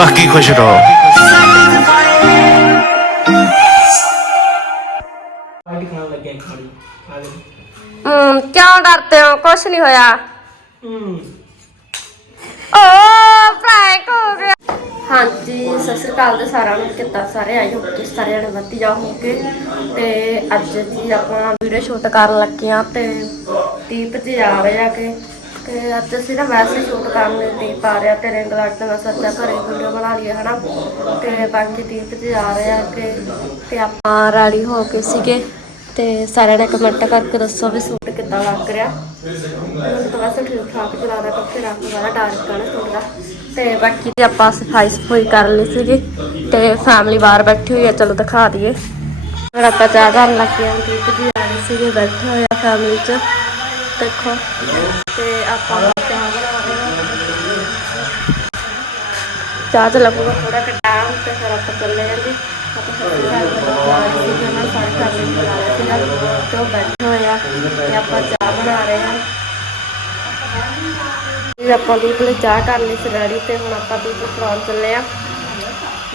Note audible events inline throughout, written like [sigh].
ਬਾਕੀ ਖੁਸ਼ ਰਹੋ। ਪਾਰਟੀ ਖਾਣ ਲੱਗਿਆ ਇੱਕ ਵਾਰੀ ਆ ਗਈ ਹਮ, ਕਿਉਂ ਡਰਦੇ ਹੋ? ਕੁਛ ਨਹੀਂ ਹੋਇਆ। ਹੂੰ ਓ ਪ੍ਰੈਂਕ ਹੋ ਗਿਆ। ਹਾਂਜੀ ਸਤਿ ਸ੍ਰੀ ਅਕਾਲ ਤੇ ਸਾਰਿਆਂ ਨੂੰ। ਕਿੱਦਾਂ ਸਾਰੇ? ਆਈ ਹੋ ਤੁਸੀਂ ਸਾਰੇ ਜਣੇ ਵਧੀਆ ਹੋਗੇ ਤੇ ਅੱਜ ਜੀ ਆਪਾਂ ਵੀਡੀਓ ਸ਼ੂਟ ਕਰਨ ਲੱਗੇ ਆ ਤੇ ਦੀਪ ਜੀ ਆ ਰਹੇ ਆ ਕਿ ਤੇ ਅੱਜ ਅਸੀਂ ਨਾ ਵੈਸੇ ਸ਼ੂਟ ਕਰਨ ਦੀਪ ਆ ਰਿਹਾ ਤੇ ਰਿੰਗ ਲਾਈਟ ਤੇ ਮੈਂ ਸੱਚਾ ਘਰੇ ਵੀਡੀਓ ਬਣਾ ਲਈ ਹਨਾ? ਤੇ ਬਾਕੀ ਦੀਪ ਜੀ ਆ ਰਹੇ ਆ ਕਿ ਤੇ ਆਪਾਂ ਰੈਡੀ ਹੋ ਕੇ ਸੀਗੇ ਤੇ ਸਾਰਿਆਂ ਨੇ ਕਮੈਂਟ ਕਰਕੇ ਦੱਸੋ ਵੀ ਸੂਟ ਕਿੱਦਾਂ ਲੱਗ ਰਿਹਾ। ਮੈਨੂੰ ਤਾਂ ਵੈਸੇ ਠੀਕ ਠਾਕ ਹੀ ਲੱਗਦਾ ਕੱਪੜੇ ਰੱਖ ਵਾਲਾ ਡਾਰਕ ਕਲਰ ਸੂਟ ਦਾ ਤੇ ਬਾਕੀ ਤੇ ਆਪਾਂ ਸਫ਼ਾਈ ਸਫੂਈ ਕਰ ਲਈ ਸੀਗੀ ਤੇ ਫੈਮਿਲੀ ਬਾਹਰ ਬੈਠੀ ਹੋਈ ਹੈ ਚਲੋ ਦਿਖਾ ਦਈਏ। ਫਿਰ ਆਪਾਂ ਚਾਹ ਕਰਨ ਲੱਗੇ ਆਂ ਦੀਪ ਜੀ ਆ ਰਹੇ ਸੀਗੇ ਬੈਠੇ ਹੋਏ ਆ ਫੈਮਿਲੀ 'ਚ। ਦੇਖੋ। ਤੇ ਆਪਾਂ ਚਾਹ ਚ ਲੱਗੂਗਾ ਥੋੜਾ ਕਿ ਟਾਈਮ ਤੇ ਫਿਰ ਆਪਾਂ ਚੱਲੇ ਜਾਂਦੇ ਆਪਾਂ ਸਭ ਤੋਂ ਪਹਿਲਾਂ ਨਾ ਸਾਰੇ ਫੈਮਿਲੀ ਬੁਲਾ ਸੀਗਾ। ਤੇ ਉਹ ਬੈਠੇ ਹੋਏ ਆ ਤੇ ਆਪਾਂ ਚਾਹ ਬਣਾ ਰਹੇ ਹਾਂ। ਇਹ ਆਪਾਂ ਦੀਪ ਲਈ ਚਾਹ ਕਰ ਲਈ ਸੀ ਰੈਡੀ ਤੇ ਹੁਣ ਆਪਾਂ ਦੀਪ ਨੂੰ ਫਰਾਉਣ ਚੱਲੇ ਆ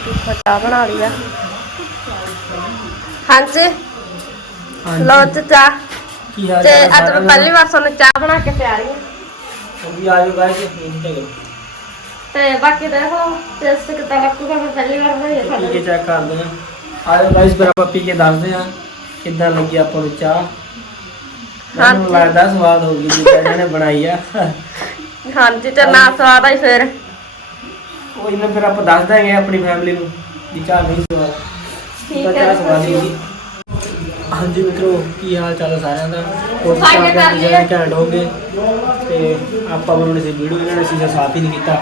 ਦੀਪ ਨੇ ਚਾਹ ਬਣਾ ਲਈ ਆ। ਹਾਂਜੀ। ਲੋ ਚਾਹ। ਕੀ ਹਾਲ ਤੇ ਚਾਲ ਅੱਜ ਮੈਂ ਪਹਿਲੀ ਵਾਰ ਤੁਹਾਨੂੰ ਚਾਹ ਬਣਾ ਕੇ ਪਿਆ ਰਹੀ ਹਾਂ। ਵੀ ਆਜੋ ਗਾਇਸ ਫੋਨ ਤੇ ਕਰੋ ਤੇ ਬਾਕੀ ਦੇਖੋ ਟੇਸਟ ਕਿੱਦਾਂ ਲੱਗੂਗਾ ਮੈਂ ਪਹਿਲੀ ਵਾਰ ਬਣਾਈ ਹੈ ਪੀ ਸਾਡੇ ਕੇ ਚੈੱਕ ਕਰਦੇ ਆ ਆਜੋ ਗਾਇਸ ਫਿਰ ਆਪਾਂ ਪੀ ਕੇ ਦੱਸਦੇ ਆ ਕਿੱਦਾਂ ਲੱਗੀ ਆਪਾਂ ਨੂੰ ਚਾਹ। ਮੈਨੂੰ ਲੱਗਦਾ ਸਵਾਦ ਹੋ ਗਈ ਜੀ ਇਹਨਾਂ ਨੇ ਬਣਾਈ ਆ। ਹਾਂਜੀ ਤੇ ਨਾ ਸਵਾਦ ਆਈ ਫਿਰ। ਉਹ ਇਹਨਾਂ ਫਿਰ ਆਪਾਂ ਦੱਸ ਦਾਂਗੇ ਆਪਣੀ ਫੈਮਿਲੀ ਨੂੰ ਵੀ ਚਾਹ ਨਹੀਂ ਸਵਾਦ। ਠੀਕ ਤਾਂ ਹੈ ਚਾਹ ਸਵਾਦ ਹੀ ਹੋਗੀ। ਹਾਂਜੀ ਮਿੱਤਰੋ ਕੀ ਹਾਲ ਚਾਲ ਹੈ ਸਾਰਿਆਂ ਦਾ? ਹੋਰ ਸਾਰੇ ਕਰ। ਜਿਹੜੇ ਘੈਂਟ ਹੋਗੇ ਤੇ ਆਪਾਂ ਬਣਾਉਣੀ ਸੀ ਵੀਡੀਓ ਇਹਨਾਂ ਨੇ ਸ਼ੀਸ਼ਾ ਸਾਫ਼ ਹੀ ਨਹੀਂ ਕੀਤਾ।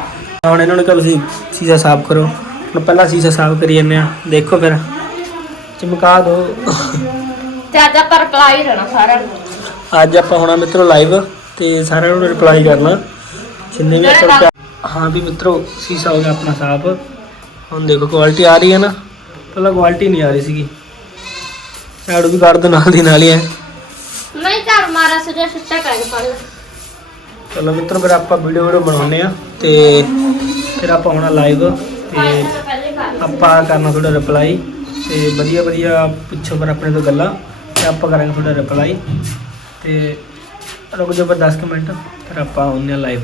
ਹੁਣ ਇਹਨਾਂ ਨੂੰ ਕਹੋ ਤੁਸੀਂ ਸ਼ੀਸ਼ਾ ਸਾਫ਼ ਕਰੋ। ਹੁਣ ਪਹਿਲਾਂ ਸ਼ੀਸ਼ਾ ਸਾਫ਼ ਕਰੀ ਜਾਂਦੇ ਆ ਦੇਖੋ ਫਿਰ। ਚਮਕਾ ਦਿਓ। ਤੇ ਅੱਜ ਆਪਾਂ ਰਿਪਲਾਈ ਦੇਣਾ ਸਾਰਿਆਂ ਨੂੰ। ਅੱਜ ਆਪਾਂ ਹੋਣਾ ਮਿੱਤਰੋ ਲਾਈਵ ਤੇ ਸਾਰਿਆਂ ਨੂੰ ਰਿਪਲਾਈ ਕਰਨਾ। ਜਿੰਨੇ ਵੀ ਆਪਾਂ ਹਾਂ ਵੀ ਮਿੱਤਰੋ ਸ਼ੀਸ਼ਾ ਹੋ ਗਿਆ ਆਪਣਾ ਸਾਫ਼। ਹੁਣ ਦੇਖੋ ਕੁਆਲਿਟੀ ਆ ਰਹੀ ਹੈ ਨਾ। ਪਹਿਲਾਂ ਕੁਆਲਿਟੀ ਨਹੀਂ ਆ ਰਹੀ ਸੀਗੀ। ਝਾੜੂ ਵੀ ਕੱਢ ਦੋ ਨਾਲ ਦੀ ਨਾਲ ਹੀ ਹੈ ਨਹੀਂ ਘਰ ਮਾਰਾ ਸੁਜਾ ਛੁੱਟਾ ਕਰਾਂਗੇ ਪਹਿਲਾਂ ਚਲੋ ਮਿੱਤਰੋ ਫਿਰ ਆਪਾਂ ਵੀਡੀਓ ਵੀਡੀਓ ਬਣਾਉਣੇ ਆ ਤੇ ਫਿਰ ਆਪਾਂ ਹੋਣਾ ਲਾਈਵ ਤੇ ਆਪਾਂ ਕਰਨਾ ਤੁਹਾਡਾ ਰਿਪਲਾਈ ਤੇ ਵਧੀਆ ਵਧੀਆ ਪੁੱਛੋ ਫਿਰ ਆਪਣੇ ਤੋਂ ਗੱਲਾਂ ਤੇ ਆਪਾਂ ਕਰਾਂਗੇ ਤੁਹਾਡਾ ਰਿਪਲਾਈ ਤੇ ਰੁਕ ਜਾਓ ਫਿਰ 10 ਕੁ ਮਿੰਟ ਫਿਰ ਆਪਾਂ ਆਉਂਦੇ ਆ ਲਾਈਵ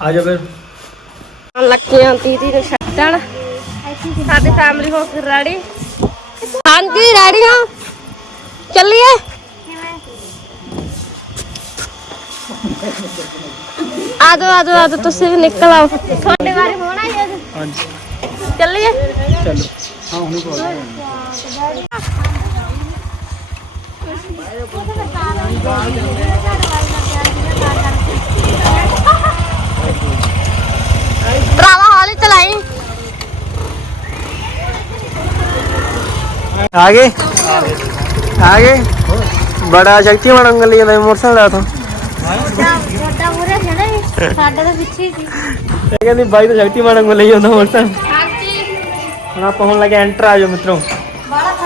ਆ ਜਾਓ ਫਿਰ। ਲੱਕੀਆਂ ਦੀਦੀ ਨੂੰ ਛੱਡਣ। ਸਾਡੀ ਫੈਮਿਲੀ ਹੋ ਕੇ ਰੈਡੀ ਹਾਂਜੀ ਰੈਡੀ ਹਾਂ। ਚੱਲੀਏ? ਆਜੋ ਆਜੋ ਆਜੋ ਤੁਸੀਂ ਵੀ ਨਿਕਲ ਆਓ। ਤੁਹਾਡੇ ਬਾਰੇ ਹੋਣਾ ਹੀ ਅੱਜ ਹਾਂਜੀ। ਚੱਲੀਏ? ਚਲੋ। ਹਾਂ ਹੁਣੇ ਕੋਲ ਭਰਾਵਾ ਹੌਲੀ ਚਲਾਈ। ਆ ਗਏ। ਆ ਗਏ ਬੜਾ ਸ਼ਕਤੀਮਾਨ ਅੰਗਲ ਜਾਂਦਾ ਮੋਟਰਸਾਈਕਲ ਆ ਤੋਂ ਛੋਟਾ ਮੂਰੇ ਖੜੇ ਸਾਡੇ ਤਾਂ ਪਿੱਛੇ ਹੀ ਸੀ ਇਹ ਕਹਿੰਦੀ ਬਾਈ ਤਾਂ ਸ਼ਕਤੀਮਾਨ ਅੰਗਲ ਲਈ ਜਾਂਦਾ ਮੋਟਰਸਾਈਕਲ। ਹਾਂਜੀ ਹੁਣ ਆਪਾਂ ਹੁਣ ਲੱਗੇ ਐਂਟਰ ਆ ਜਾਓ ਮਿੱਤਰੋ।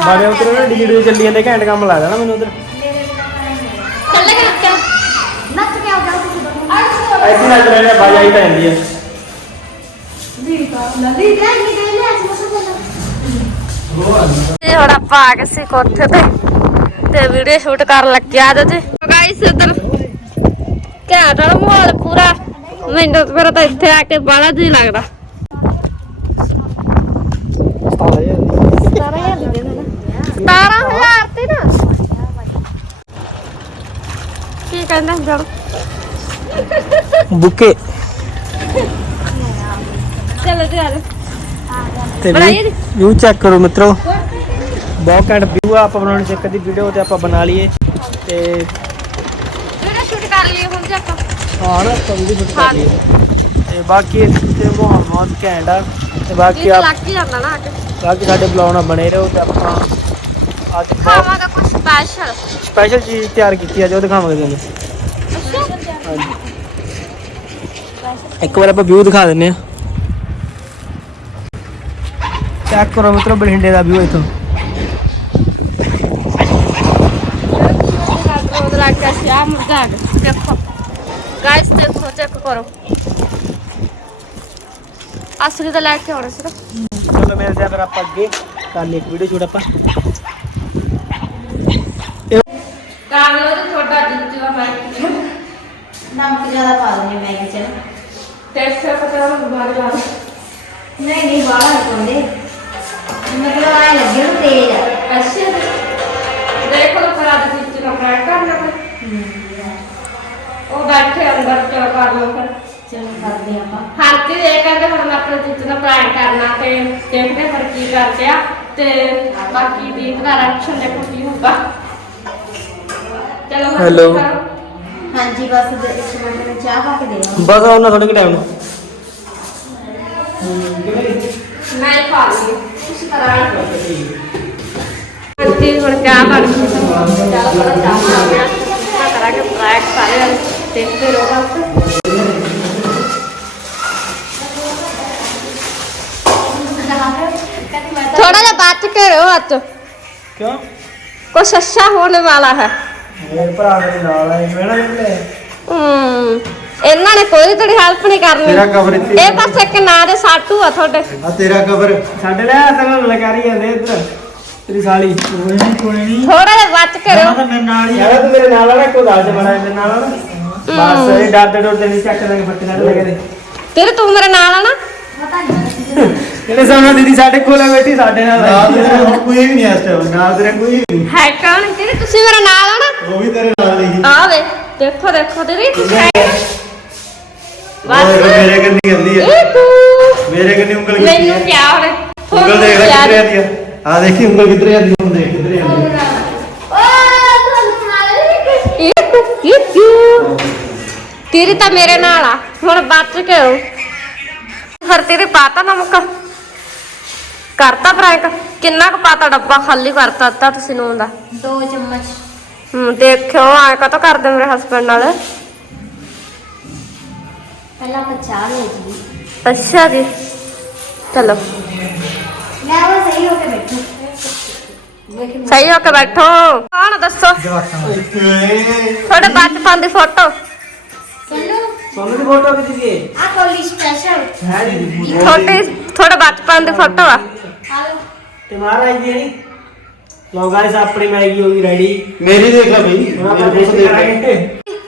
ਬਾਰੇ ਉਧਰ ਨਾ ਡੀਜੇ ਚੱਲੀ ਜਾਂਦੇ, ਘੈਂਟ ਕੰਮ ਲੱਗਦਾ ਨਾ ਮੈਨੂੰ ਉਧਰ। ਚੱਲੇ ਕਿ ਨੱਚਾ ਨੱਚ ਕੇ ਆਓ ਜਾਓ ਤੁਸੀਂ ਦੋਨੋਂ ਇੱਥੇ ਨੱਚ ਰਹੇ ਨੇ ਬਾਜਾਈ ਤਾਂ ਜਾਂਦੀ ਹੈ ਲੱਲੀ ਦੇ ਨਹੀਂ ਦੇ ਲੈ ਅਸੀਂ ਮਸਾ ਤੇ ਹੁਣ ਆਪਾਂ ਆ ਗਏ ਸੀ ਕੋਠੇ ਤੇ। ਤੇ ਵੀਡੀਓ ਸ਼ੂਟ ਕਰਨ ਲੱਗੇ ਆ ਜੀ ਗਾਇਸ ਉਧਰ ਘੈਂਟ ਵਾਲਾ ਮਾਹੌਲ ਪੂਰਾ। ਮੈਨੂੰ ਤਾਂ ਤਾਂ ਇੱਥੇ ਆ ਕੇ ਬਾਲਾ ਜੀ ਲੱਗਦਾ। 17000 ਤੇ ਨਾ। ਕੀ ਕਹਿੰਦਾ ਜਦ ਬੁੱਕੇ। ਚਲੋ ਜੀ। ਆ ਬਣਾਈਏ ਜੀ? ਵਿਊ ਚੈੱਕ ਕਰੋ ਮਿੱਤਰੋ। ਬਹੁਤ ਘੈਂਟ ਵਿਊ ਆ ਆਪਾਂ ਬਣਾਉਣੀ ਚੱਕ ਦੀ ਵੀਡੀਓ ਤੇ ਆਪਾਂ ਬਣਾ ਲਈਏ ਤੇ ਵੀਡੀਓ ਸ਼ੂਟ ਕਰ ਲਈਏ ਹੁਣ ਜੀ ਆਪਾਂ। ਹਾਂ ਨਾ ਆਪਾਂ ਵੀਡੀਓ ਸ਼ੂਟ ਕਰ ਲਈਏ। ਤੇ ਬਾਕੀ ਤੇ ਮਾਹੌਲ ਬਹੁਤ ਘੈਂਟ ਆ ਤੇ ਬਾਕੀ ਆਪ ਲੱਗ ਜਾਂਦਾ ਨਾ ਕੇ ਬਾਕੀ ਸਾਡੇ ਬਲੌਗ ਨਾਲ ਬਣੇ ਰਹੋ ਤੇ ਆਪਾਂ ਅੱਜ ਖਾਵਾਂਗਾ ਕੁਝ ਸਪੈਸ਼ਲ ਸਪੈਸ਼ਲ ਚੀਜ਼ ਤਿਆਰ ਕੀਤੀ ਆ ਜੋ ਦਿਖਾਵਾਂਗੇ ਤੁਹਾਨੂੰ। ਇੱਕ ਵਾਰ ਆਪਾਂ ਵਿਊ ਦਿਖਾ ਦਿੰਨੇ ਆ। ਚੈੱਕ ਕਰੋ ਮਿੱਤਰੋ ਬਠਿੰਡੇ ਦਾ ਵਿਊ ਇਥੋਂ ਰੋਦ ਲੱਗ ਗਿਆ ਗਿਆ ਦੇਖੋ ਗਾਇਸ ਦੇਖੋ ਚੈੱਕ ਕਰੋ ਅਸਲੀ ਤਾਂ ਲੈ ਕੇ ਆਉਣਾ ਸੀ ਨਾ ਚਲੋ ਮਿਲਦੇ ਆ ਫਿਰ ਆਪਾਂ ਅੱਗੇ ਕੱਲ ਇੱਕ ਵੀਡੀਓ ਸ਼ੂਟ ਆਪਾਂ ਕਾਰ ਲੋ ਤੇ ਤੁਹਾਡਾ ਜਿੱਤ ਦਾ ਮੈਂ ਨਮਕ ਜ਼ਿਆਦਾ ਪਾ ਦਿੰਦੇ ਮੈਗੀ ਚ ਤੇ ਫਿਰ ਪਤਾ ਨਾ ਬਾਹਰ ਜਾ ਨਹੀਂ ਨਹੀਂ ਬਾਹਲਾ ਨਹੀਂ ਪਾਉਂਦੇ ਮਤਲਬ ਆਏ ਲੱਗੇ ਨੂੰ ਤੇਜ਼ ਆ ਅੱਛਾ ਦੇਖੋ ਤਾਂ ਫਿਰ ਅੱਜ ਜਿੱਤ ਦਾ ਫਰਾਈ ਕਰਨਾ ਫਿਰ ਉਹ ਬੈਠੇ ਅੰਦਰ ਚਲ ਕਰ ਲਓ ਫਿਰ। ਚਲੋ ਕਰਦੇ ਆਪਾਂ। ਹਾਂ ਤੇ ਇਹ ਕਹਿੰਦੇ ਹੁਣ ਮੈਂ ਆਪਣੇ ਜਿੱਤ ਦਾ ਫਰਾਈ ਕਰਨਾ ਤੇ ਦੇਖਦੇ ਫਿਰ ਕੀ ਕਰਦੇ ਆ। ਤੇ ਬਾਕੀ ਦੀ ਦਾ ਰਿਐਕਸ਼ਨ ਦੇਖੋ ਕੀ ਹੋਊਗਾ ਚਲੋ ਫਿਰ Hello. ਕਰੋ। ਹਾਂਜੀ ਬਸ ਦੇ- ਇੱਕ ਮਿੰਟ ਮੈਂ ਚਾਹ ਪਾ ਕੇ ਦੇਵਾਂ ਬਸ ਉਹਨਾਂ ਥੋੜੇ ਕਿ ਟਾਈਮ ਨੂੰ ਮੈਂ ਹੀ ਪਾ ਲਈ ਤੁਸੀਂ ਕਰਾਈ ਹਾਂਜੀ ਹੁਣ ਚਾਹ ਬਣ ਗਈ। ਚਾਹ ਬੜਾ ਚਾਹ ਬਣਾ ਸੱਚ ਕਿਉਂ? ਕੁਛ ਅੱਛਾ ਹੋਣ ਵਾਲਾ ਹੈ। ਮੇਰੇ ਭਰਾ ਦੇ ਨਾਲ ਹੈ ਜਿਵੇਂ ਨਾ ਨਿਕਲੇ ਹਮ ਇਹਨਾਂ ਨੇ ਕੋਈ ਤੇਰੀ ਹੈਲਪ ਨਹੀਂ ਤੇਰਾ ਕਰਨੀ ਕਵਰ ਇੱਥੇ ਇਹ ਬਸ ਇੱਕ ਨਾਂ ਦੇ ਸਾਟੂ ਆ ਤੁਹਾਡੇ। ਆ ਤੇਰਾ ਕਵਰ ਛੱਡ ਲੈ ਤੈਨੂੰ ਲਕਾਰੀ ਜਾਂਦੇ ਇੱਧਰ। ਤੇਰੀ ਸਾਲੀ। ਕੋਈ ਨਹੀਂ ਕੋਈ ਨਹੀਂ ਥੋੜਾ ਜਿਹਾ ਬਚ ਕਰਿਓ। ਤਾਂ ਮੇਰੇ ਨਾਲ ਹੀ ਯਾਰ ਤੂੰ ਮੇਰੇ ਨਾਲ ਵਾਲਾ ਕੋ ਦੱਸ ਬਣਾ ਮੇਰੇ ਨਾਲ ਵਾਲਾ ਬਸ ਇਹ ਡਰਦੇ ਡਰਦੇ ਨਹੀਂ ਚੱਕ ਲਾਂਗੇ ਫੱਟੀਆਂ ਤੇ ਲੱਗਦੇ ਤੇਰੇ ਤੂੰ ਮੇਰੇ ਨਾਲ ਆ ਨਾ। ਪਤਾ ਨਹੀਂ ਜਿਹੜੇ ਸਾਹਮਣੇ ਦੀਦੀ ਸਾਡੇ ਕੋਲੇ ਬੈਠੀ ਸਾਡੇ ਨਾਲ ਤੇਰੇ ਹੁਣ ਕੋਈ ਵੀ ਨਹੀਂ ਇਸ ਟਾਈਮ ਤੇਰੇ ਕੋਈ ਵੀ ਨਹੀਂ। ਹੈ ਕੌਣ? ਤੇਰੇ ਤੁਸੀਂ ਮੇਰੇ ਨਾਲ ਆ ਨਾ? ਉਹ ਵੀ ਤੇਰੇ ਨਾਲ ਹੀ। ਆ ਵੇ ਦੇਖੋ ਦੇਖੋ ਤੇਰੀ ਓਏ ਬਸ। ਮੇਰੇ ਕੰਨੀ ਗੰਦੀ ਹੈ ਇਹ ਤੂੰ। ਮੇਰੇ ਕੰਨੀ ਉਂਗਲ ਕੀਤੀ ਮੈਨੂੰ ਹੈ ਕਿਆ ਹੋਣੇ ਉਂਗਲ ਦੇਖ ਲੈ ਕਿੱਧਰ ਜਾਂਦੀ ਹੈ ਆ ਦੇਖੀ ਉਂਗਲ ਕਿੱਧਰ ਜਾਂਦੀ ਹੈ ਹੁਣ ਦੇਖ ਕਿੱਧਰ ਜਾਂਦੀ ਹੈ ਇਹ ਤੂੰ ਕੀ ਕਿਉਂ ਤੇਰੀ ਤਾਂ ਮੇਰੇ ਨਾਲ ਆ। ਹੁਣ ਬਚ ਕੇ ਰਹੋ। ਹਰ ਤੇਰੇ ਪਾਤਾ ਨਮਕ ਕਰਤਾ ਫਰੈਂਕ? ਕਿੰਨਾ ਕੁ ਪਾਤਾ ਡੱਬਾ? ਖਾਲੀ ਕਰਤਾ ਦਿੱਤਾ ਤੁਸੀਂ ਨੂੰ ਦਾ? ਦੋ ਚਮਚ। ਹੂੰ ਦੇਖਿਓ ਐ ਕਦੋਂ ਕਰਦੇ ਮੇਰੇ ਹਸਬੰਡ ਨਾਲ? ਪਹਿਲਾਂ ਆਪਾਂ ਚਾਹ ਲੈ ਜੀ ਅੱਛਾ ਜੀ। ਚਲੋ। ਮੈਂ ਉਹ ਸਹੀ ਹੋ ਕੇ ਬੈਠੀ। ਵੇਖ ਸਹੀ ਹੋ ਕੇ ਬੈਠੋ। ਕੌਣ ਦੱਸੋ? ਤੁਹਾਡੇ ਬਚਪਨ ਦੀ ਫੋਟੋ। ਚਲੋ ਸੋਨੂੰ ਦੀ ਫੋਟੋ ਵੀ ਦੀਦੀ ਆ ਕੋਲੀ ਸਪੈਸ਼ਲ ਹੈ ਦੀਦੀ ਛੋਟੀ ਤੁਹਾਡੇ ਬਚਪਨ ਦੀ ਫੋਟੋ ਆ। ਲਓ। ਤੇ ਮਹਾਰਾਜ ਜੀ ਨਹੀਂ ਲੋ ਗਾਇਸ ਆਪਣੀ ਮੈਗੀ ਹੋ ਗਈ ਰੈਡੀ ਮੇਰੀ ਦੇਖ ਲੈ ਬਈ ਹੁਣ ਮੇਰੇ ਦੇਖ ਲੈ।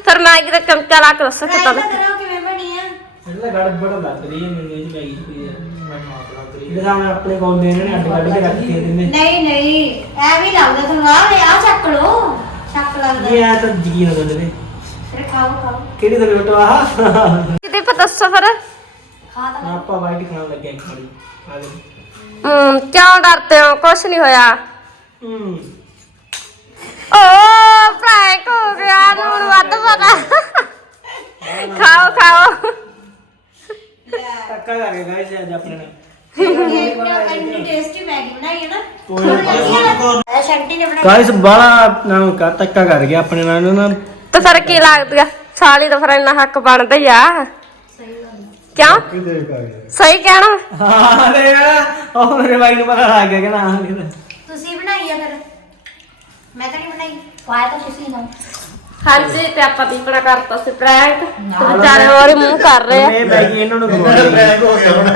ਫਿਰ ਮੈਗੀ ਦਾ ਚਮਚਾ ਲਾ ਕੇ ਦੱਸੋ ਟਰਾਈ ਕਿੱਦਾਂ ਤਾਂ ਦਾ ਕਰੋ ਕਿਵੇਂ ਬਣੀ ਆ? ਇਹਦਾ ਗੜਬੜ ਲੱਗ ਰਹੀ ਹੈ ਮੈਨੂੰ ਇਹ ਮੈਗੀ ਕੋਈ ਮੈਨੂੰ ਆਪ ਲੱਗ ਰਹੀ ਹੈ। ਇਹਦੇ ਸਾਹਮਣੇ ਆਪਣੇ ਕੋਲ ਦੇ ਇਹਨਾਂ ਨੇ ਅੱਡ ਕੱਢ ਕੇ ਰੱਖੀ ਹੈ ਦਿੰਦੇ। ਨਹੀਂ ਨਹੀਂ ਐ ਵੀ ਲੱਗਦਾ ਤੁਹਾਨੂੰ। ਆ ਵੇ ਆ ਚੱਕ ਲੋ ਚੱਕ ਲੱਗਦਾ। ਇਹ ਆ ਤਾਂ ਯਕੀਨ ਹੋ ਜਾਂਦੇ ਫਿਰ ਖਾਓ ਖਾਓ। ਕਿਹੜੀ ਤੇ ਫੋਟੋ ਆਹ ਕਿਤੇ ਪਤਾ ਦੱਸੋ ਫਿਰ। ਖਾ ਤਾਂ ਆਪਾਂ ਵਾਈਟ ਖਾਣ ਲੱਗੇ ਇੱਕ ਵਾਰੀ। ਆ ਦੇ ਕਿਉਂ ਡਰਦੇ ਹੋ? ਕੁਛ ਨਹੀਂ ਹੋਇਆ। ਹੂੰ ਓ ਫਰੈਂਕ ਹੋ ਗਿਆ ਨੂਣ ਵੱਧ ਪਤਾ। ਖਾਓ ਖਾਓ। ਟੱਕਾ ਕਰ ਗਿਆ ਗਾਇਸ ਅੱਜ ਆਪਣੇ ਨਾਲ। ਇੰਨੀ ਟੇਸਟੀ ਮੈਗੀ ਬਣਾਈ ਹੈ ਨਾ ਸ਼ੰਟੀ ਨੇ ਬਣਾਈ ਗਾਇਸ ਬਾਲਾ ਨਾਮ ਕਾ ਟੱਕਾ ਕਰ ਗਿਆ ਆਪਣੇ ਨਾਲ ਇਹਨਾਂ ਤੇ ਫਿਰ ਕੀ ਲੱਗਦਾ ਸਾਲੀ ਦਾ ਫਿਰ ਇੰਨਾ ਹੱਕ ਬਣਦਾ ਹੀ ਆ। ਕਿਉਂ? ਕੀ ਦੇਖ ਆ ਗਿਆ। ਸਹੀ ਕਹਿਣਾ। ਹਾਂ ਦੇ ਉਹ ਮੇਰੇ ਬਾਈ ਨੂੰ ਪਤਾ ਲੱਗ ਗਿਆ ਕਿ ਨਾ ਹਾਂ ਕਿਹਦਾ ਤੁਸੀਂ ਬਣਾਈ ਆ ਫਿਰ? ਮੈਂ ਤਾਂ ਨਹੀਂ ਬਣਾਈ। ਪਾਇਆ ਤਾਂ ਤੁਸੀਂ ਨਾ ਹਾਂਜੀ ਤੇ ਆਪਾਂ ਦੀਪਣਾ ਕਰਤਾ ਸੀ ਪ੍ਰੈਂਕ ਤੇ ਵਿਚਾਰੇ ਹੋਰ ਹੀ ਮੂੰਹ ਕਰ ਰਹੇ ਆ। ਇਹ ਮੈਗੀ ਇਹਨਾਂ ਨੂੰ ਮੇਰਾ ਖਵਾਉਣੀ ਪ੍ਰੈਂਕ ਹੋ ਗਿਆ ਹੁਣ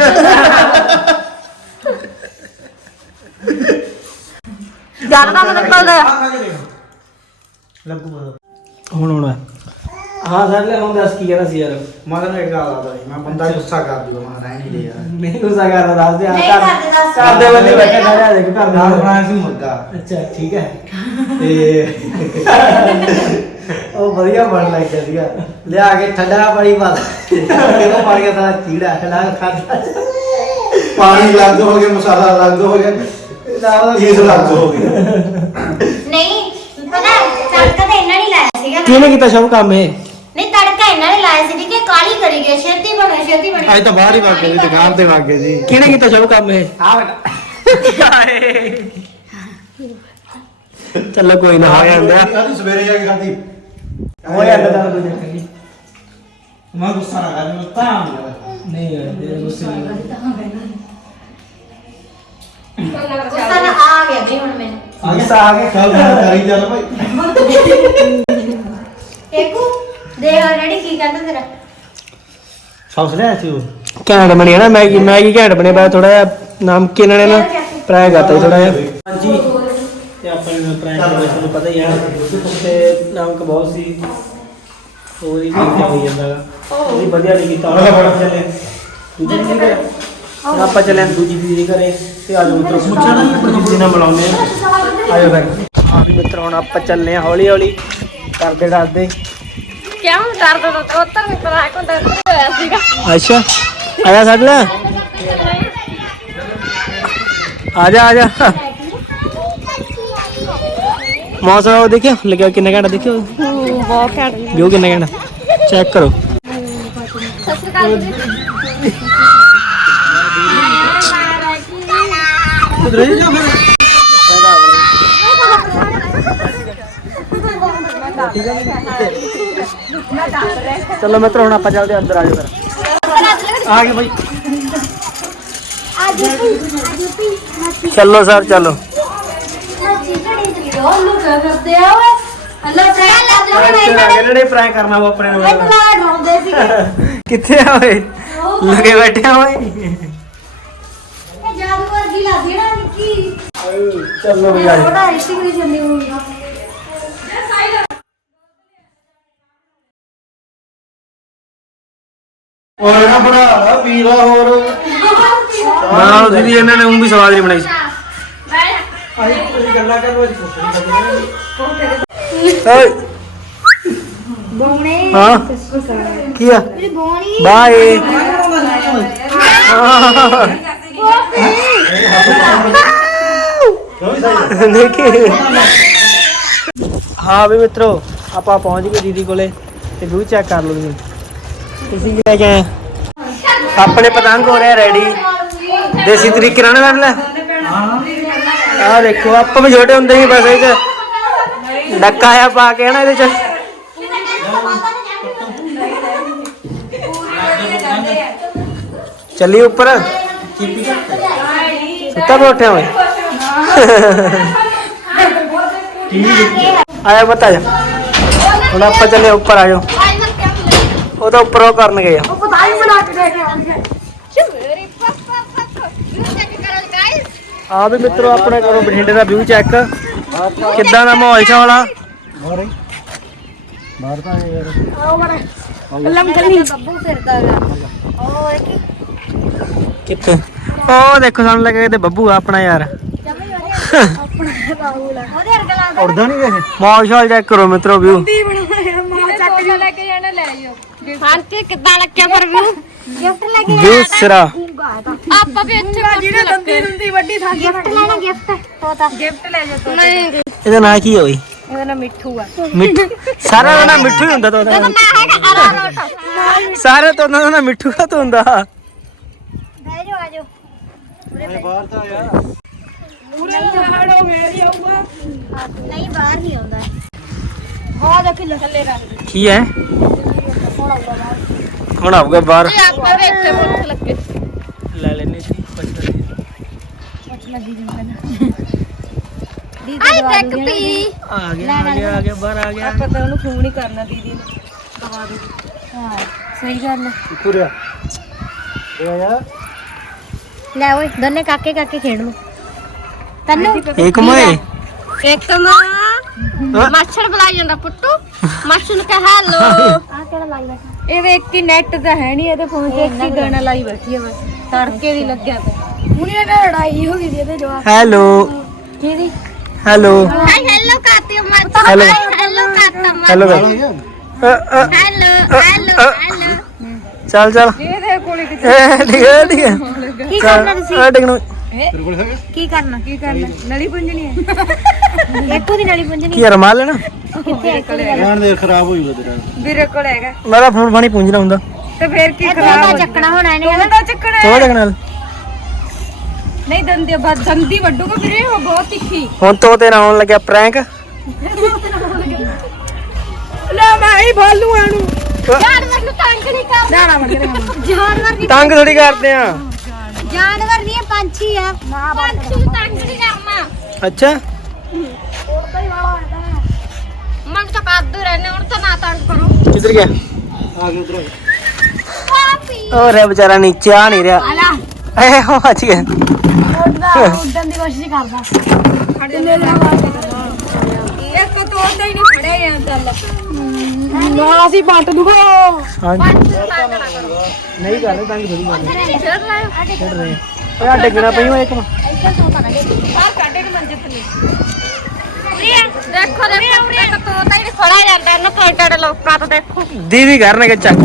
ਜਰਦਾ ਤਾਂ ਨਿਕਲਦਾ ਲੱਗੂ ਹੁਣ ਹੁਣ ਹਾਂ ਸਰ ਲੈ ਹੁਣ ਦੱਸ ਕੀ ਕਹਿਣਾ ਸੀ ਯਾਰ? ਮਗਰ ਇੱਕ ਗੱਲ ਆਦਾ ਮੈਂ ਬੰਦਾ ਗੁੱਸਾ ਕਰ ਦੂਗਾ ਮੈਂ ਨਹੀਂ ਦੇ ਯਾਰ। ਨਹੀਂ ਗੁੱਸਾ ਕਰਦਾ ਦੱਸ ਦੇ ਨਹੀਂ ਕਰਦੇ ਦੱਸ। ਘਰ ਦੇ ਬੰਦੇ ਬੈਠੇ ਸਾਰੇ ਦੇਖ ਘਰ ਨਾਲ ਦੇ ਬਣਾਇਆ ਸੀ ਮੁਰਗਾ। ਅੱਛਾ ਠੀਕ ਹੈ। ਤੇ [laughs] ਉਹ ਵਧੀਆ ਬਣ ਲੱਗ ਗਿਆ ਸੀਗਾ। ਲਿਆ ਕੇ ਠੰਡਾ ਪਾਣੀ ਪਾ ਕਿਹਨੂੰ ਮਾਰ ਗਿਆ ਸਾਰਾ ਚੀੜਾ ਖਲਾ ਖਾਦਾ ਪਾਣੀ ਲੱਗ ਹੋ ਗਿਆ ਮਸਾਲਾ ਲੱਗ ਹੋ ਗਿਆ। ਚੀਜ਼ ਲੱਗ ਹੋ ਗਿਆ ਨਹੀਂ ਪਤਾ ਤੜਕਾ ਤਾਂ ਇਹਨਾਂ ਨੇ ਲਾਇਆ ਸੀਗਾ। ਕਿਹਨੇ ਕੀਤਾ ਸਭ ਕੰਮ ਇਹ? ਇਹਨਾਂ ਨੇ ਲਾਇਆ ਸੀ ਕਿ ਕਾਲੀ ਕਰੀ ਗਿਆ ਛੇਤੀ ਬਣੋ ਛੇਤੀ ਬਣੋ। ਅੱਜ ਤਾਂ ਬਾਹਰ ਹੀ ਵਗ ਗਏ ਸੀ ਦੁਕਾਨ ਤੇ ਵਗ ਗਏ ਸੀ ਕਿਹਨੇ ਕੀਤਾ ਸਭ ਕੰਮ ਇਹ? ਆ ਬੇਟਾ ਚਲੋ ਕੋਈ ਨਾ ਹੋ ਜਾਂਦਾ ਅੱਜ ਸਵੇਰੇ ਜਾ ਕੇ ਖਾਦੀ ਹੋ ਜਾਂਦਾ ਤਾਂ ਕੋਈ ਚੱਕਰ ਨਹੀਂ ਮੈਂ ਗੁੱਸਾ ਨਾ ਕਰ ਮੈਂ ਤਾਂ ਨਹੀਂ ਯਾਰ ਤੇਰੇ ਗੁੱਸੇ ਨਹੀਂ। ਗੁੱਸਾ ਨਾ ਆ ਗਿਆ ਵੀ ਹੁਣ ਮੈਨੂੰ। ਆ ਗਿਆ ਆ ਗਿਆ। ਚੱਲ ਕਰੀ ਚੱਲ ਭਾਈ। ਏਕੂ ਦੇਖ ਆਲਰੇਡੀ ਕੀ ਕਹਿੰਦਾ ਤੇਰਾ। ਸੌਸ ਲਿਆ ਸੀ ਉਹ। ਘੈਂਟ ਬਣੀ ਹੈ ਨਾ ਮੈਗੀ ਮੈਗੀ ਘੈਂਟ ਬਣੇ ਬਾ ਥੋੜਾ ਜਿਹਾ ਨਮਕੀਨ ਵਾਲੇ ਨਾ ਫਰਾਈ ਕਰਤਾ ਥੋੜਾ ਜਿਹਾ। ਹਾਂਜੀ ਤੇ ਆਪਾਂ ਨੇ ਫਰਾਈ ਕਰਦੇ ਤੁਹਾਨੂੰ ਪਤਾ ਹੀ ਤੇ ਨਮਕ ਬਹੁਤ ਸੀ। ਹੋਰ ਹੀ ਦੇਖਿਆ ਹੋਈ ਜਾਂਦਾ ਗਾ। ਉਹਦੀ ਵਧੀਆ ਨਹੀਂ ਕੀਤਾ। ਹੁਣ ਆਪਾਂ ਚੱਲੇ। ਦੂਜੀ ਦੀ ਘਰੇ। ਆਪਾਂ ਚੱਲੇ ਦੂਜੀ ਦੀ ਘਰੇ ਤੇ ਆ ਜਾਓ ਮਿੱਤਰੋ ਮੁੱਛਾਂ ਦੂਜੀ ਨਾਲ ਮਿਲਾਉਂਦੇ ਆ। ਆਜੋ ਵੀ ਮਿੱਤਰੋ ਹੁਣ ਆਪਾਂ ਚੱਲੇ ਆ ਹੌਲੀ ਹੌਲੀ ਕਰਦੇ ਡਰਦੇ ਕਿਉਂ ਡਰਦਾ ਤਾਂ ਉੱਤਰ ਵੀ ਪਤਾ ਕੋ ਡਰ ਹੋਇਆ ਸੀਗਾ ਅੱਛਾ ਆਇਆ ਛੱਡ ਲੈ ਆ ਜਾ ਆ ਜਾ ਮੌਸਮ ਉਹ ਦੇਖਿਓ ਲੱਗਿਆ ਕਿੰਨਾ ਘੰਟਾ ਦੇਖਿਓ ਬਹੁਤ ਘੈਂਟ ਵਿਊ ਕਿੰਨਾ ਘੰਟਾ ਚੈੱਕ ਕਰੋ ਸਤਿ ਸ਼੍ਰੀ ਅਕਾਲ ਜੀ ਚਲੋ ਮਿੱਤਰੋ ਹੁਣ ਆਪਾਂ ਚੱਲਦੇ ਅੰਦਰ ਆ ਜਾਓ ਫਿਰ। ਆ ਗਏ ਬਾਈ। ਚਲੋ ਸਰ ਚਲੋ। ਜਿਹੜੇ ਪ੍ਰੈਂਕ ਕਰਨਾ ਉਹ ਆਪਣੇ ਨੂੰ ਕਿੱਥੇ ਆ ਓਏ? ਲਗੇ ਬੈਠੇ ਆ ਓਏ। ਚਲੋ ਬਈ ਆ ਜਾਓ। ਹੋਰ ਨਾ ਬਣਾ ਵੀਰਾ ਹੋਰ। ਨਾ ਦੀਦੀ ਇਹਨਾਂ ਨੇ ਉਹ ਵੀ ਸਵਾਦ ਨਹੀਂ ਬਣਾਈ ਸੀ। ਓਏ ਬੋਣੇ। ਹਾਂ। ਕੀ ਆ? ਬਾਏ। ਦੇਖੀ। ਹਾਂ ਵੀ ਮਿੱਤਰੋ ਆਪਾਂ ਪਹੁੰਚ ਗਏ ਦੀਦੀ ਕੋਲੇ ਤੇ ਵਿਊ ਚੈੱਕ ਕਰ ਲਓ ਤੁਸੀਂ ਕੀ ਲੈ ਕੇ ਆਏ ਆਪਣੇ ਪਤੰਗ ਹੋ ਰਿਹਾ ਰੈਡੀ ਦੇਸੀ ਤਰੀਕੇ ਨਾਲ ਕਰ ਲੈ। ਆ ਦੇਖੋ, ਆਪਾਂ ਵੀ ਛੋਟੇ ਹੁੰਦੇ ਸੀ ਬਸ ਇਹ ਡੱਕਾ ਆ ਪਾ ਕੇ ਨਾ ਇਹਦੇ ਚ। ਚੱਲੀ ਉੱਪਰ। ਸੁੱਤਾ ਬੈਠਿਆ ਹੋਏ ਆਇਆ ਬਤਾ ਜਾ। ਹੁਣ ਆਪਾਂ ਚੱਲੇ ਉੱਪਰ, ਆ ਜਾਓ। ਤਾਂ ਉੱਪਰ ਉਹ ਕਰਨ ਗਏ ਆ ਆ ਵੀ ਮਿੱਤਰੋ ਆਪਣੇ ਕਰੋ ਬਠਿੰਡੇ ਦਾ ਵਿਊ ਚੈੱਕ ਕਿੱਦਾਂ ਦਾ ਮਾਹੌਲ ਚ ਵਾਲਾ ਬਾਹਰ ਤਾਂ ਯਾਰ। ਬੱਬੂ ਫਿਰਦਾ ਗਾ ਉਹ ਕਿੱਥੇ? ਉਹ ਦੇਖੋ ਸਾਨੂੰ ਲੱਗਾ ਕਿਤੇ ਬੱਬੂ ਆ ਆਪਣਾ ਯਾਰ। [laughs] ਆਪਣਾ ਰਾਹੁਲ ਆ। ਉਹਦੇ ਵਰਗਾ ਲੱਗਦਾ ਉੜਦਾ ਨਹੀਂ। ਮਾਹੌਲ ਸ਼ਾਲ ਚੈੱਕ ਕਰੋ ਮਿੱਤਰੋ ਵਿਊ ਬਣਾਇਆ ਮਾਂ ਚੱਕ ਕੇ ਲੈ ਕੇ ਜਾਣਾ ਆਂਟੀ ਕਿੱਦਾਂ ਲੱਗਿਆ ਪਰ ਵੀ ਗਿਫਟ ਲੈ ਕੇ ਵਿਊ ਸਿਰਾ। ਆਪਾਂ ਵੀ ਇੱਥੇ ਜਿਹੜਾ ਦੰਦੀ ਦੰਦੀ ਵੱਡੀ ਥਾ ਗਿਫਟ ਲੈਣਾ ਗਿਫਟ। ਤੋਤਾ ਗਿਫਟ ਲੈ ਜਾ ਨਹੀਂ। ਇਹਦਾ ਨਾਂ ਕੀ ਹੋਈ ਇਹਦਾ ਨਾਮ ਮਿੱਠੂ ਆ। ਮਿੱਠੂ ਸਾਰਾ ਦਾ ਨਾਂ ਮਿੱਠੂ ਹੀ ਹੁੰਦਾ ਤਾਂ ਉਹਦਾ ਹੈਗਾ ਅਰਾਰੋਟ ਸਾਰੇ ਤੋਂ ਦਾ ਨਾਂ ਮਿੱਠੂ ਕਾ ਹੁੰਦਾ। ਬਹਿ ਜਾਓ ਆ ਜਾਓ। ਬਾਹਰ ਤਾਂ ਆ ਨਹੀਂ ਬਾਹਰ ਨਹੀਂ ਆਉਂਦਾ। ਹਾਂ ਦੇਖ ਲੈ ਥੱਲੇ ਰੱਖ। ਕੀ ਹੈ? ਹੁਣ ਆਊਗਾ ਬਾਹਰ। ਆਪਾਂ ਵੀ ਇੱਥੇ ਮੁੱਠ ਲੱਗੇ। ਲੈ ਲੈਨੇ ਸੀ ਪਛਤਾ ਆਈ ਟੈਕ ਪੀ। ਆ ਗਿਆ ਆ ਗਿਆ ਆ ਗਿਆ ਬਾਹਰ ਆ ਗਿਆ। ਆਪਾਂ ਤਾਂ ਉਹਨੂੰ ਫੋਨ ਹੀ ਕਰਨਾ ਦੀਦੀ ਨੂੰ। ਦਵਾ ਦੇ ਹਾਂ। ਸਹੀ ਗੱਲ ਹੈ। ਪੂਰਾ ਇਹ ਆ ਲੈ ਓਏ ਦੋਨੇ ਕਾਕੇ ਕਾਕੇ ਖੇਡ ਲੋ ਤੈਨੂੰ? ਇੱਕ ਮੋਏ ਇੱਕ ਮਾਂ। ਮੱਛਰ ਬੁਲਾਈ ਜਾਂਦਾ ਪੁੱਟੂ। ਮੱਛਰ ਨੂੰ ਕਹ ਹੈਲੋ। ਆ ਕਿਹੜਾ ਲਾਈ ਬੈਠਾ? ਇਹਦੇ ਇੱਕ ਹੀ ਨੈਟ ਤਾਂ ਹੈ ਨਹੀਂ ਇਹਦੇ ਫੋਨ 'ਚ ਇੱਕ ਹੀ ਗਾਣਾ ਲਾਈ ਬੈਠੀ ਹੈ ਬਸ। ਤੜਕੇ ਦੀ ਲੱਗਿਆ ਤੇ ਹੁਣ ਇਹਨੇ ਲੜਾਈ ਹੋ ਗਈ ਸੀ ਇਹਦੇ ਜਵਾਬ ਹੈਲੋ ਕਿਹਦੀ? ਹੈਲੋ ਹਾਈ ਹੈਲੋ ਕਾਤੀ ਮਰ ਹੈਲੋ ਹੈਲੋ ਕਾਤਾ ਮਰ ਹੈਲੋ ਹੈਲੋ ਹੈਲੋ ਹੈਲੋ ਚੱਲ ਚੱਲ। ਇਹਦੇ ਕੋਲੇ ਇਹ ਠੀਕ ਹੈ ਠੀਕ ਹੈ ਕੀ ਕਰਨਾ ਤੁਸੀਂ? ਆ ਟਿਕਣੋ ਤੇਰੇ ਕੋਲ ਹੈਗਾ? ਕੀ ਕਰਨਾ? ਕੀ ਕਰਨਾ? ਨਲੀ ਪੁੰਜਣੀ ਹੈ। ਇੱਕੋ ਦੀ ਨਲੀ ਪੁੰਜਣੀ ਕੀ ਰਮਾ ਲੈਣਾ। ਕਿੱਥੇ ਹੈ ਇੱਕੋ ਦੀ ਨਲੀ? ਰਹਿਣ ਦੇ ਖਰਾਬ ਹੋਈ ਵਾ ਤੇਰਾ ਵੀਰੇ ਕੋਲ ਹੈਗਾ। ਮੇਰਾ ਫੋਨ ਫਾਣੀ ਪੁੰਜਣਾ ਹੁੰਦਾ। ਤੇ ਫੇਰ ਕੀ ਖਰਾਬ ਚੱਕਣਾ ਹੋਣਾ ਇਹਨੇ ਉਹਦਾ ਚੱਕਣਾ ਥੋੜਾ ਜਿਹਾ ਨਾਲ ਨਹੀਂ ਦੰਦੀ ਬਸ ਦੰਦੀ ਵੱਡੂਗਾ ਵੀਰੇ ਉਹ ਬਹੁਤ ਤਿੱਖੀ। ਹੁਣ ਤੋਂ ਤੇ ਆਉਣ ਲੱਗਿਆ ਪ੍ਰੈਂਕ ਲੈ ਮੈਂ ਹੀ ਭਾਲੂ ਆਣੂ। ਜਾਨਵਰ ਨੂੰ ਤੰਗ ਨਹੀਂ ਕਰਨਾ ਜਾਨਵਰ ਨਹੀਂ ਤੰਗ। ਥੋੜੀ ਕਰਦੇ ਆ। ਜਾਨਵਰ ਨਹੀਂ ਇਹ ਪੰਛੀ ਆ। ਨਾ ਪੰਛੀ ਨੂੰ ਤੰਗ ਨਹੀਂ ਕਰਨਾ। ਅੱਛਾ। ਮਨ ਤਾਂ ਕਾਦੂ ਰਹਿਣੇ ਹੁਣ ਤਾਂ ਨਾ ਤੰਗ ਕਰੋ। ਕਿੱਧਰ ਗਿਆ? ਆ ਗਿਆ ਉਧਰ। ਉਹ ਰੇ ਵਿਚਾਰਾ ਨੀਚੇ ਆ ਨਹੀਂ ਰਿਹਾ। ਏ ਹੋ ਬਚ ਗਿਆ। ਉੱਡਣ ਦੀ ਕੋਸ਼ਿਸ਼ ਕਰਦਾ। ਇੱਕ ਤੋੜਦਾ ਹੀ ਨਹੀਂ ਫੜਿਆ ਗਿਆ ਚੱਲ। ਨਾ ਅਸੀਂ ਪੱਟ ਦੂਗਾ। ਹਾਂਜੀ। ਨਹੀਂ ਕਰ ਰਹੇ। ਤਾਂ ਕਿ ਥੋੜੀ ਮਾਰ ਖੇਡ ਰਹੇ ਓਏ ਆ ਡਿੱਗਣਾ ਪਈ ਓਏ ਇੱਕ ਦੇਖੋ ਦੇਖੋ ਇੱਕ ਤੋਤਾ ਹੀ ਨੀ ਫੜਿਆ ਜਾਂਦਾ ਇਹਨੂੰ ਕੈਂਟਰ ਲੋਕਾਂ ਤੋਂ ਦੇਖੋ। ਦੀਦੀ ਕਰਨਗੇ ਚੱਕ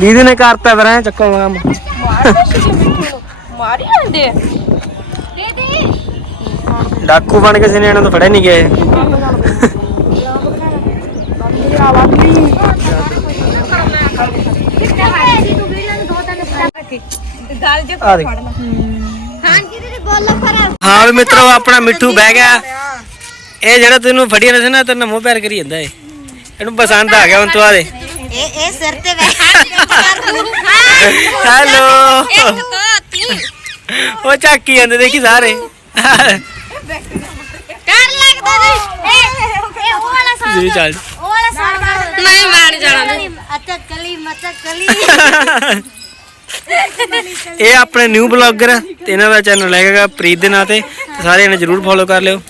ਦੀਦੀ ਨੇ ਕਰਤਾ ਫਿਰ ਐ ਚੱਕੋ ਕੰਮ ਮਾਰੀ ਜਾਂਦੇ ਦੀਦੀ। ਡਾਕੂ ਬਣ ਕੇ ਸਿਨੇਣਾ ਤੋਂ ਫੜੇ ਨਹੀਂ ਗਏ ਗੱਲ ਜੇ ਆ ਦੇਖ। ਹਾਂਜੀ ਦੀਦੀ ਬੋਲੋ ਫਿਰ। ਹਾਂ ਵੀ ਮਿੱਤਰੋ ਆਪਣਾ ਮਿੱਠੂ ਬਹਿ ਗਿਆ। ਇਹ ਜਿਹੜਾ ਤੈਨੂੰ ਫੜੀ ਨਾ ਸੀ ਨਾ ਤੈਨੂੰ ਮੂੰਹ ਪੈਰ ਕਰੀ ਜਾਂਦਾ ਏ ਇਹਨੂੰ ਪਸੰਦ ਆ ਗਿਆ ਹੁਣ ਤੂੰ ਆ ਦੇ ਇਹ ਇਹ ਸਿਰ ਤੇ ਬੈਠਾ ਹੈਲੋ ਇੱਕ ਉਹ ਝਾਕੀ ਜਾਂਦੇ ਦੇਖੀ ਸਾਰੇ। ਕਰ ਲੱਗਦਾ ਜੀ। ਇਹ ਇਹ ਉਹ ਵਾਲਾ ਸਾਹ ਜੀ ਚੱਲ। ਉਹ ਵਾਲਾ ਸਾਹ ਨਹੀਂ ਮੈਂ ਨਹੀਂ ਜਾਣਾ। ਅੱਛਾ ਕਲੀ ਮੱਚਾ ਕਲੀ। ਇਹ ਆਪਣੇ ਨਿਊ ਬਲੌਗਰ ਤੇ ਇਹਨਾਂ ਦਾ ਚੈਨਲ ਹੈਗਾ ਪ੍ਰੀਤ ਦੇ ਨਾਂ ਤੇ। ਤੇ ਸਾਰੇ ਇਹਨੂੰ ਜਰੂਰ ਫੋਲੋ ਕਰ ਲਿਓ।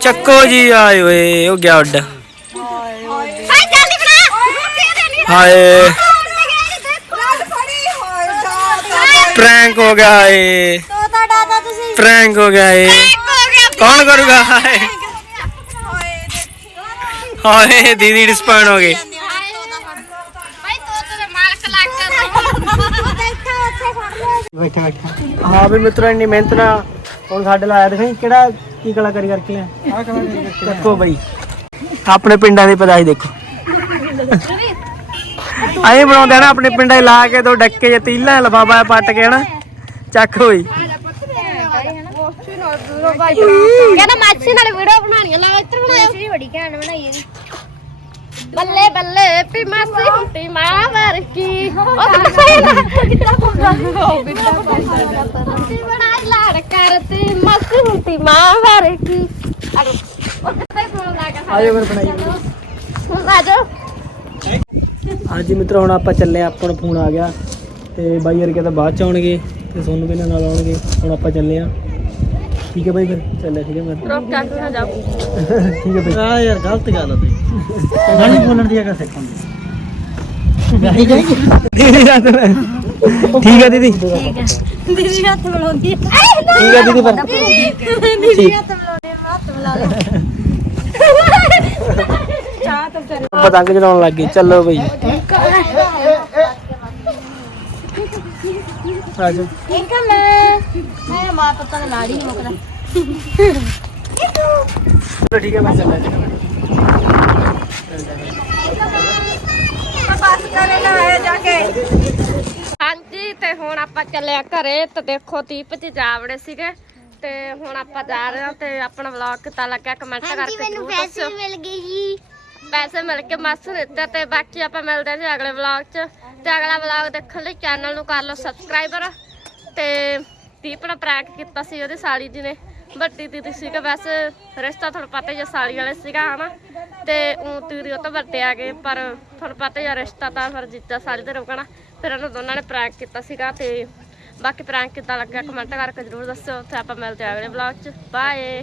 ਚੱਕੋ ਜੀ ਆਏ ਓਏ ਉਹ ਗਿਆ ਉੱਡ। ਹਾਏ ਜਲਦੀ ਬਣਾ। ਦੇ ਨਹੀਂ ਹਾਏ। ਫੜੀ ਹੋਏ ਪ੍ਰੈਂਕ ਹੋ ਗਿਆ ਏ ਤੋਤਾ ਡਾਦਾ ਤੁਸੀਂ ਪ੍ਰੈਂਕ ਹੋ ਗਿਆ ਏ ਕੌਣ ਕਰੂਗਾ ਹਾਏ। ਹਾਏ ਦੀਦੀ ਡਿਸਪਾਇੰਟ ਹੋ ਕੇ ਬੈਠਾ ਬੈਠਾ ਬੈਠਾ ਹਾਂ ਵੀ ਮਿੱਤਰੋ ਇੰਨੀ ਮਿਹਨਤ ਨਾਲ ਹੁਣ ਸਾਡੇ ਲਾਇਆ ਦੇਖੀ ਕਿਹੜਾ ਕੀ ਕਲਾਕਾਰੀ ਕਰਕੇ ਲਿਆ? ਆ ਕਲਾਕਾਰੀ ਦੇਖੋ ਬਈ। ਆਪਣੇ ਪਿੰਡਾਂ ਦੀ ਪਦਾਈ ਦੇਖੋ। ਆਏ ਬਣਾਉਂਦੇ ਆ ਨਾ ਆਪਣੇ ਪਿੰਡਾਂ 'ਚ ਲਾ ਕੇ ਦੋ ਡੱਕੇ ਜਾਂ ਤੀਲਾ ਲਫਾਫਾ ਪੱਟ ਕੇ ਹਨਾ ਚੱਕ ਹੋਈ ਕਹਿੰਦਾ ਮਾਛੀ ਨਾਲ ਵੀਡੀਓ ਬਣਾਣੀ ਲਾ ਇੱਧਰ ਬਣਾਇਓ ਮਾਛੀ ਬੜੀ ਘੈਂਟ ਬਣਾਈ ਇਹਦੀ ਬੱਲੇ ਬੱਲੇ ਪੀ ਮਾਸੀ ਹੁੰਦੀ ਮਾਂ ਵਰਗੀ। ਉਹ ਤਾਂ ਸਹੀ ਨਾ ਕਿੱਦਾਂ ਬੋਲਦਾ ਬੜਾ ਲਾੜ ਕਰਤੀ ਮਾਸੀ ਹੁੰਦੀ ਮਾਂ ਵਰਗੀ। ਅਰੇ ਉਹ ਕਿੱਦਾਂ ਬੋਲਣ ਲੱਗਾ ਆਜੋ ਫਿਰ ਬਣਾਈਏ ਹੁਣ ਆ ਜਾਓ। ਹਾਂਜੀ ਮਿੱਤਰੋ ਹੁਣ ਆਪਾਂ ਚੱਲੇ ਆਪਾਂ ਨੂੰ ਫੋਨ ਆ ਗਿਆ। ਤੇ ਬਾਈ ਹਰ ਕਹਿੰਦਾ ਬਾਅਦ ਚ ਆਉਣਗੇ ਤੇ ਸੋਨੂੰ ਵੀ ਨਾਲ ਆਉਣਗੇ। ਹੁਣ ਆਪਾਂ ਚੱਲੇ ਆ ਠੀਕ ਹੈ ਬਾਈ ਫਿਰ। ਚੱਲੇ ਠੀਕ ਹੈ ਫਿਰ। ਰੋਕ ਕੇ ਨਾ ਜਾਓ। ਠੀਕ ਹੈ ਬਾਈ। ਆ ਯਾਰ ਗਲਤ ਗੱਲ ਆ ਬਈ। ਗਾਲੀ ਬੋਲਣ ਦੀ ਅਗਰ ਸਿੱਖਣ ਦੀ ਦੀਦੀ। ਨਾਲ। ਠੀਕ ਹੈ। ਦੀਦੀ ਦੀਦੀ ਹੱਥ ਮਿਲਾਉਂਦੀ ਠੀਕ ਹੈ ਦੀਦੀ ਫਿਰ। ਦੀਦੀ ਹੱਥ ਮਿਲਾਉਂਦੇ ਹੱਥ ਮਿਲਾ ਲੈ ਚਾਹ ਤਾਂ ਕਰ ਪਤੰਗ ਚਲਾਉਣ ਲੱਗ ਗਏ ਚੱਲੋ ਬਈ। ਆਜੋ ਇੱਕ ਮੈਂ ਮੈਂ ਮਾਂ ਪਤਾ ਦਾ ਲਾੜੀ ਨਹੀਂ ਮੁੱਕਦਾ। ਚਲੋ ਠੀਕ ਹੈ ਮੈਂ ਬਸ ਆਇਆ ਜਾ। ਕੇ। ਹਾਂਜੀ ਤੇ ਹੁਣ ਆਪਾਂ ਚੱਲਿਆ ਘਰੇ। ਤੇ ਦੇਖੋ ਦੀਪ ਜੀ ਜਾਵੜੇ ਸੀਗੇ। ਤੇ ਹੁਣ ਆਪਾਂ ਜਾ ਰਹੇ ਹਾਂ ਤੇ ਆਪਣਾ ਵਲੌਗ ਕਿੱਦਾਂ ਲੱਗਿਆ? ਕਮੈਂਟ ਕਰਕੇ ਜ਼ਰੂਰ ਦੱਸਿਓ। ਮਿਲ ਗਏ ਜੀ। ਪੈਸੇ ਮਿਲ ਕੇ ਮਸਤ ਦਿੱਤੇ ਤੇ ਬਾਕੀ ਆਪਾਂ ਮਿਲਦੇ ਹਾਂ ਜੀ ਅਗਲੇ ਵਲੌਗ 'ਚ। ਤੇ ਅਗਲਾ ਵਲੌਗ ਦੇਖਣ ਲਈ ਚੈਨਲ ਨੂੰ ਕਰ ਲਓ ਸਬਸਕ੍ਰਾਈਬਰ ਤੇ ਦੀਪ ਨੇ ਪ੍ਰੈਂਕ ਕੀਤਾ ਸੀ ਉਹਦੀ ਸਾਲੀ ਜੀ ਨੇ। ਵੱਡੀ ਦੀਦੀ ਸੀਗਾ, ਵੈਸੇ ਰਿਸ਼ਤਾ ਤੁਹਾਨੂੰ ਪਤਾ ਹੀ ਆ, ਸਾਲੀ ਵਾਲੇ ਸੀਗਾ, ਹਨਾ। ਤੇ ਉਹ ਦੀਦੀ ਉਹ ਤਾਂ ਵੱਡੇ ਆ ਗਏ, ਪਰ ਤੁਹਾਨੂੰ ਪਤਾ ਹੀ ਆ, ਰਿਸ਼ਤਾ ਤਾਂ ਫਿਰ ਜਿੱਦਾਂ ਸਾਲੀ ਦੇ ਰੁਕਣਾ। ਫਿਰ ਉਹਨਾਂ ਦੋਨਾਂ ਨੇ ਪ੍ਰੈਂਕ ਕੀਤਾ ਸੀਗਾ ਤੇ ਬਾਕੀ ਪ੍ਰੈਂਕ ਕਿੱਦਾਂ ਲੱਗਿਆ ਕਮੈਂਟ ਕਰਕੇ ਜ਼ਰੂਰ ਦੱਸਿਓ। ਤੇ ਆਪਾਂ ਮਿਲਦੇ ਹਾਂ ਅਗਲੇ ਵਲੌਗ 'ਚ। ਬਾਏ